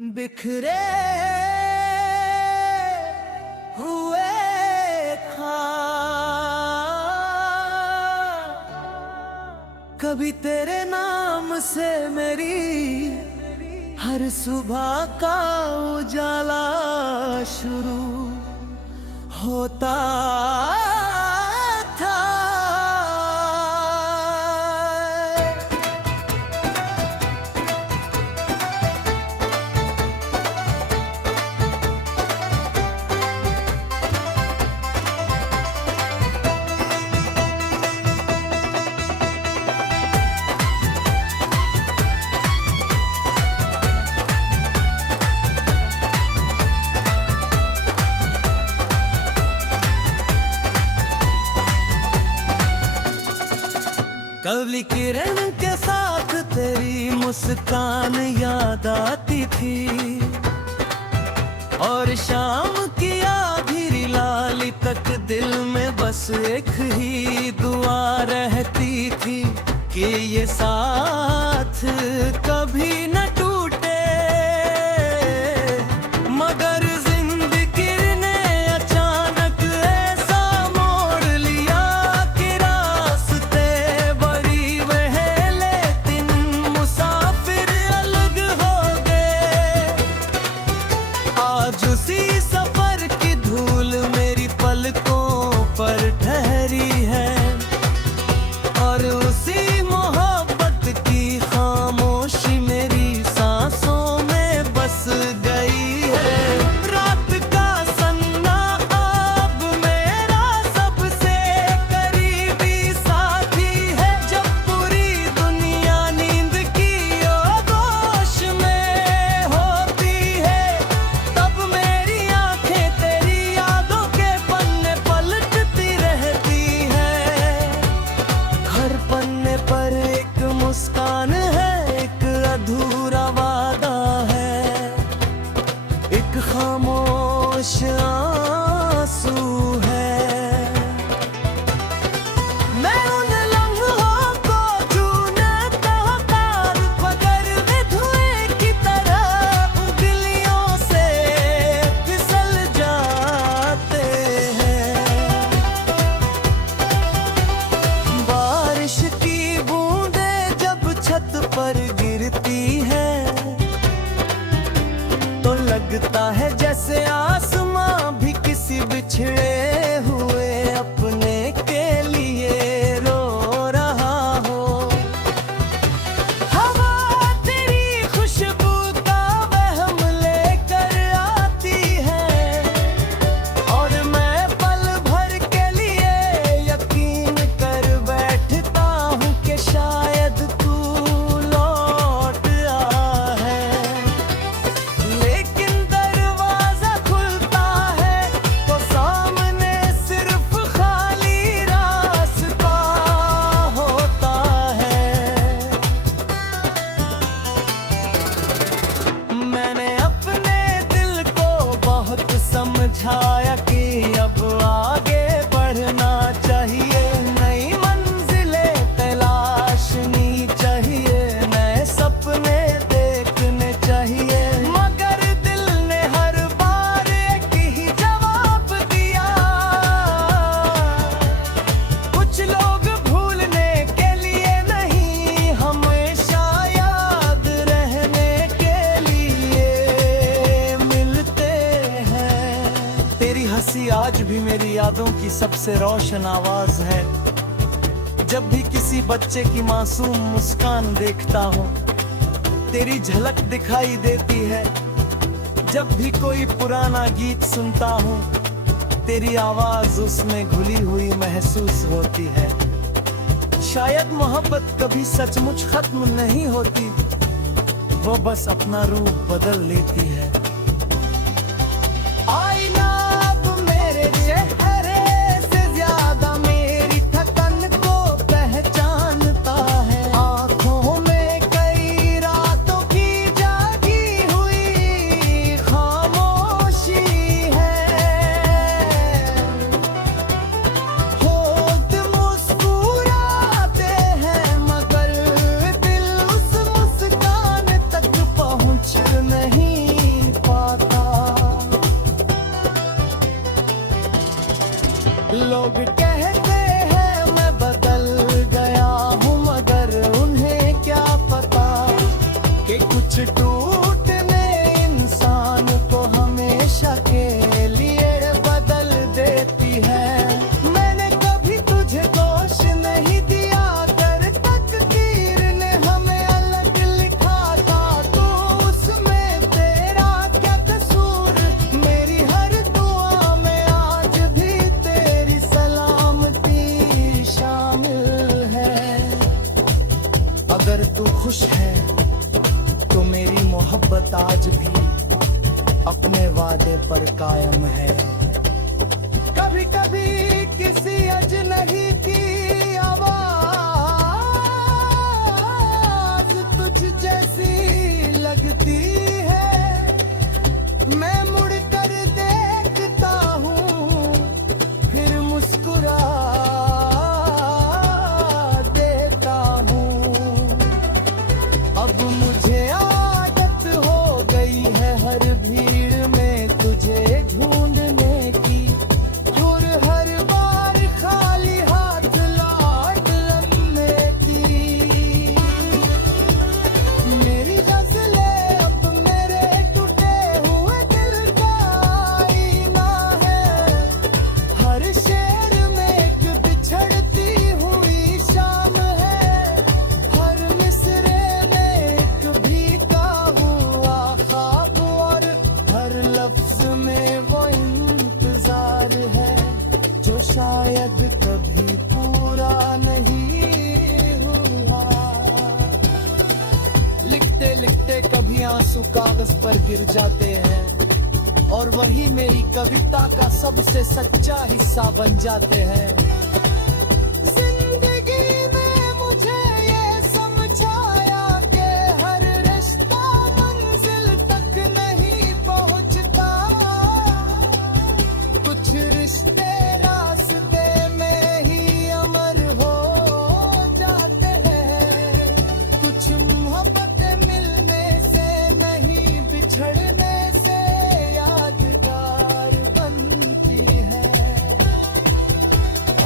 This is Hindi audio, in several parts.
बिखरे हुए कभी तेरे नाम से मेरी हर सुबह का उजाला शुरू होता था। कवली किरण के साथ तेरी मुस्कान याद आती थी, और शाम की आधी लाली तक दिल में बस एक ही दुआ रहती थी कि ये साथ कभी न टूटे। मगर जिंदगी ने अचानक ऐसा मोड़ लिया कि रास्ते बड़ी वह लेकिन मुसाफिर अलग हो गए। आज उसी सफर की धूल मेरी पलकों पर ठहरी है, और उसी मोहब्बत की खामोशी मेरी सांसों में बस गई है। रात का सन्ना अब मेरा सबसे करीबी साथी है। जब पूरी दुनिया नींद की आगोश में होती है, तब मेरी आंखें तेरी यादों के पन्ने पलटती रहती है। हर पन्ने पर एक मुस्कान है, एक अधूरा वादा है, एक खामोश आंसू है। मैं उन लम्हों को छूने ताकार, मगर वे धुएं की तरह उंगलियों से फिसल जाते हैं। बारिश की बूंदें जब छत पर गिरती है, तो लगता है जैसे आसमां भी किसी बिछड़े हुए अपने के लिए रो रहा हो। हवा तेरी खुशबू का वहम लेकर आती है, और मैं पल भर के लिए यकीन कर बैठता हूँ कि शायद तू लौट आ है। लेकिन दरवाजा खुलता है तो सामने सिर्फ खाली रास्ता होता है। मैंने अपने दिल को बहुत समझाया कि अब आगे बढ़ना चाहिए, नई मंजिलें तलाशनी चाहिए, नए सपने देखने चाहिए। मगर दिल ने हर बार एक ही जवाब दिया, कुछ लोग भूलने के लिए नहीं, हमेशा याद रहने के लिए मिलते हैं। तेरी हंसी आज भी मेरी यादों की सबसे रोशन आवाज है। जब भी किसी बच्चे की मासूम मुस्कान देखता हूँ, तेरी झलक दिखाई देती है। जब भी कोई पुराना गीत सुनता हूँ, तेरी आवाज उसमें घुली हुई महसूस होती है। शायद मोहब्बत कभी सचमुच खत्म नहीं होती, वो बस अपना रूप बदल लेती है। आईना अब मेरे चेहरे से ज्यादा मेरी थकन को पहचानता है। आंखों में कई रातों की जागी हुई खामोशी है। होठ मुस्कुराते हैं मगर दिल उस मुस्कान तक पहुंच नहीं आज भी अपने वादे पर कायम है। कभी कभी किसी अजनबी की आवाज तुझ जैसी लगती है, मैं मुड़ कर देखता हूँ फिर मुस्कुरा देता हूँ। अब मुझे आदत हो गई है हर भीड़ में तुझे ढूंढने की, और हर बार खाली हाथ लौट लेती। मेरी गज़लें अब मेरे टूटे हुए दिल का आईना है, हर शेर में एक बिछड़ती हुई शाम है, हर मिसरे में एक भीगा हुआ ख्वाब, और हर लफ्ज में वो इंतजार है जो शायद कभी पूरा नहीं हुआ। लिखते लिखते कभी आंसू कागज पर गिर जाते हैं, और वही मेरी कविता का सबसे सच्चा हिस्सा बन जाते हैं। जिंदगी ने मुझे ये समझाया कि हर रिश्ता मंजिल तक नहीं पहुंचता, कुछ रिश्ते रास्ते में ही अमर हो जाते हैं, कुछ मोहब्बतें मिलने से नहीं बिछड़ने से यादगार बनती है,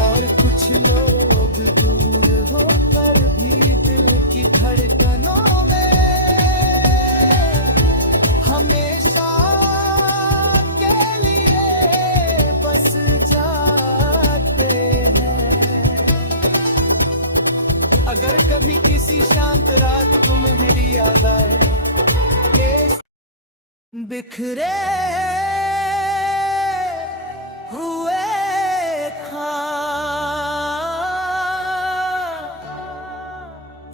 और कुछ लोग दूर होकर भी दिल की धड़कनों में हमेशा के लिए बस जाते हैं। अगर कभी किसी शांत रात तुम्हें मेरी याद आए, ये बिखरे हुए ख्वाब,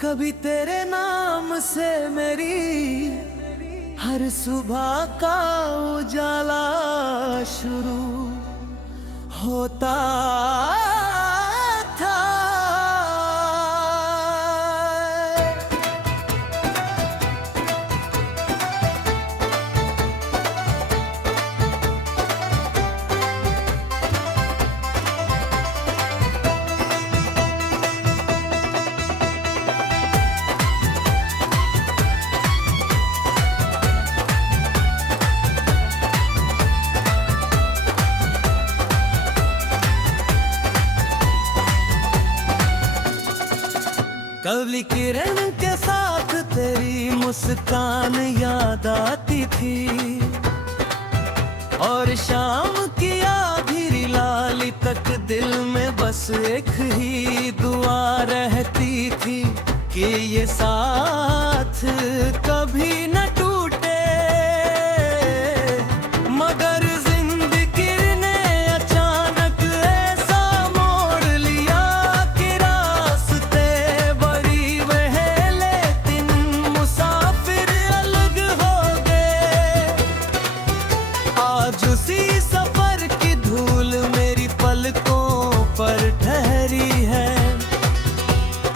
कभी तेरे नाम से मेरी हर सुबह का उजाला शुरू होता था। कभी किरण के साथ तेरी मुस्कान याद आती थी, और शाम की आधी लाली तक दिल में बस एक ही दुआ रहती थी कि ये साथ कभी न टूटे। मगर जिंदगी ने अचानक ऐसा मोड़ लिया कि रास्ते बड़ी वहे, लेकिन मुसाफिर अलग हो गए। आज उसी सफर की धूल मेरी पलकों पर ठहरी है,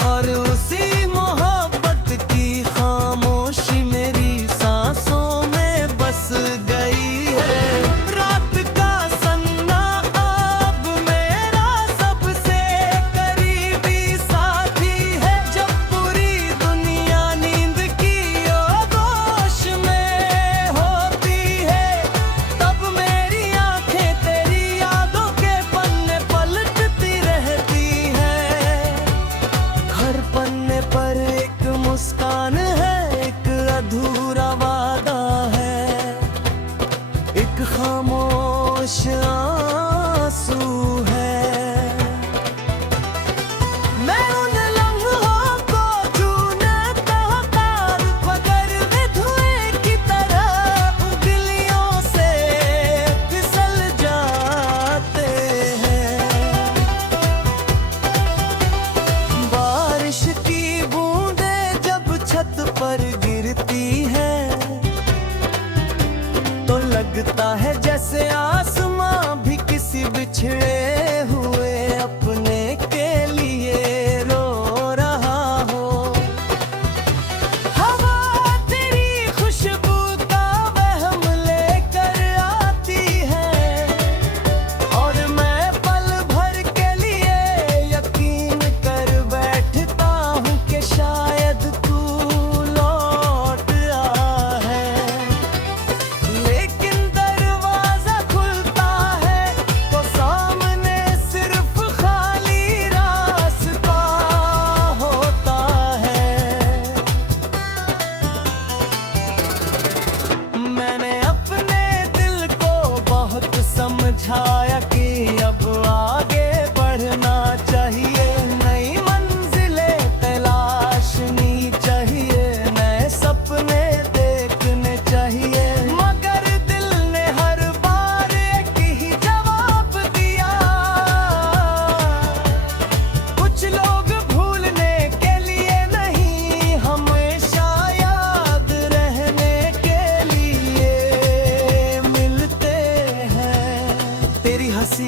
और उसी मोहब्बत की खामोशी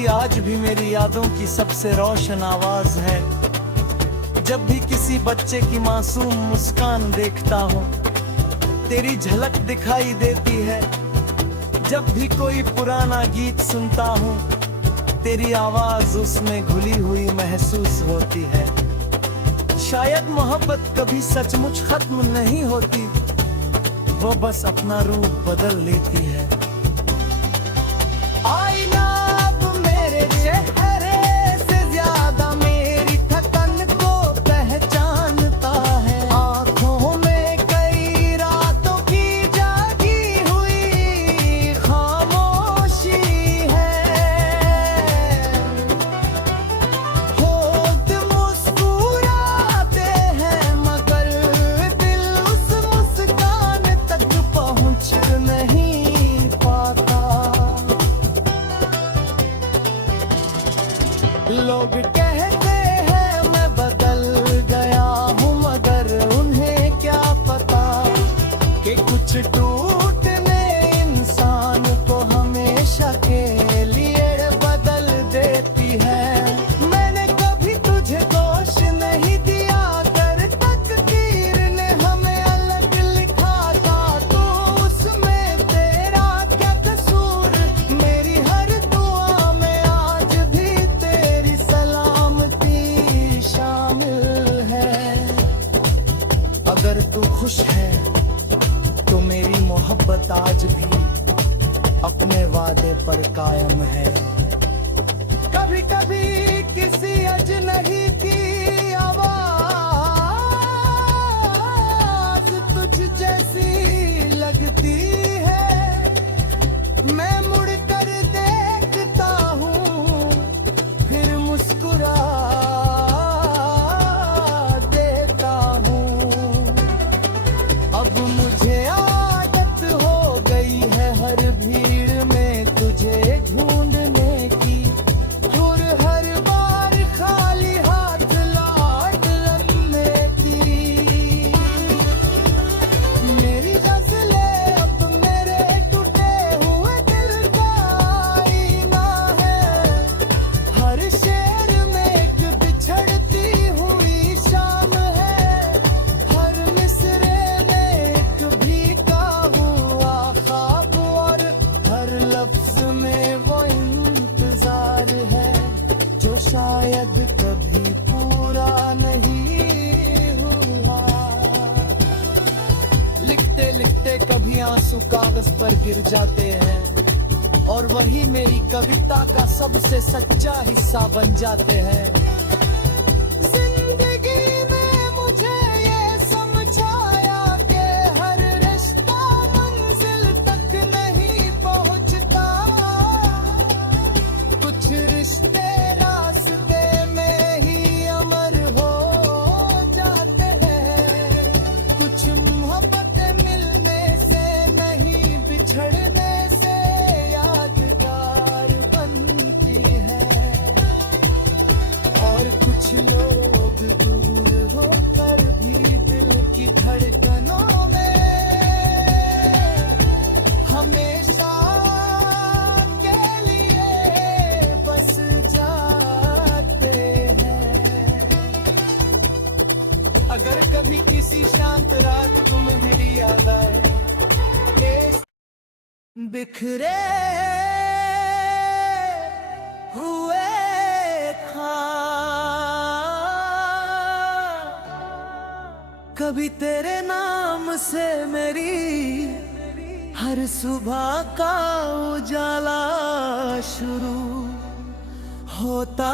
आज भी मेरी यादों की सबसे रोशन आवाज है। जब भी किसी बच्चे की मासूम मुस्कान देखता हूँ, तेरी झलक दिखाई देती है। जब भी कोई पुराना गीत सुनता हूँ, तेरी आवाज उसमें घुली हुई महसूस होती है। शायद मोहब्बत कभी सचमुच खत्म नहीं होती, वो बस अपना रूप बदल लेती है। आईना अब मेरे चेहरे से ज्यादा मेरी थकन को पहचानता है। आंखों में कई रातों की जागी हुई खामोशी है। होठ मुस्कुराते हैं मगर दिल उस मुस्कान तक पहुंच नहीं पाता। लोग कहते हैं मैं बदल गया हूँ, मगर उन्हें क्या पता कि कुछ टूटने इंसान को हमेशा के लिए बदल देती है। मैंने कभी तुझे दोष नहीं दिया, कर तकदीर ने हमें अलग लिखा था। तो उसमें तेरा क्या कसूर, मेरी हर दुआ में आज भी तेरी सलामती शामिल है। अगर तू खुश है तो मेरी मोहब्बत आज भी अपने वादे पर कायम है। कभी कभी किसी अजनबी की आवाज तुझ जैसी लगती है। मैं मुड़ कर देखता हूँ, फिर मुस्कुरा देता हूँ। अब मुझे आदत हो गई है हर भीड़ में तुझे ढूंढने की, और हर बार खाली हाथ लौट लम्हे की। मेरी गज़लें अब मेरे टूटे हुए दिल का आईना है। हर शेर में एक बिछड़ती हुई शाम है। हर मिसरे में एक भीगा हुआ ख्वाब, और हर लफ्ज में वो इंतजार है जो शायद कभी पूरा नहीं हुआ। लिखते लिखते कभी आंसू कागज पर गिर जाते हैं, और वही मेरी कविता का सबसे सच्चा हिस्सा बन जाते हैं। जिंदगी ने मुझे ये समझाया कि हर रिश्ता मंजिल तक नहीं पहुंचता। कुछ रिश्ते रास्ते में ही अमर हो जाते हैं। कुछ मोहब्बतें मिलने से नहीं, बिछड़ने से यादगार बनती है। और कुछ लोग दूर होकर भी दिल की धड़कनों में हमेशा के लिए बस जाते हैं। अगर कभी किसी शांत रात तुम्हें मेरी याद आए, बिखरे हुए कभी तेरे नाम से मेरी हर सुबह का उजाला शुरू होता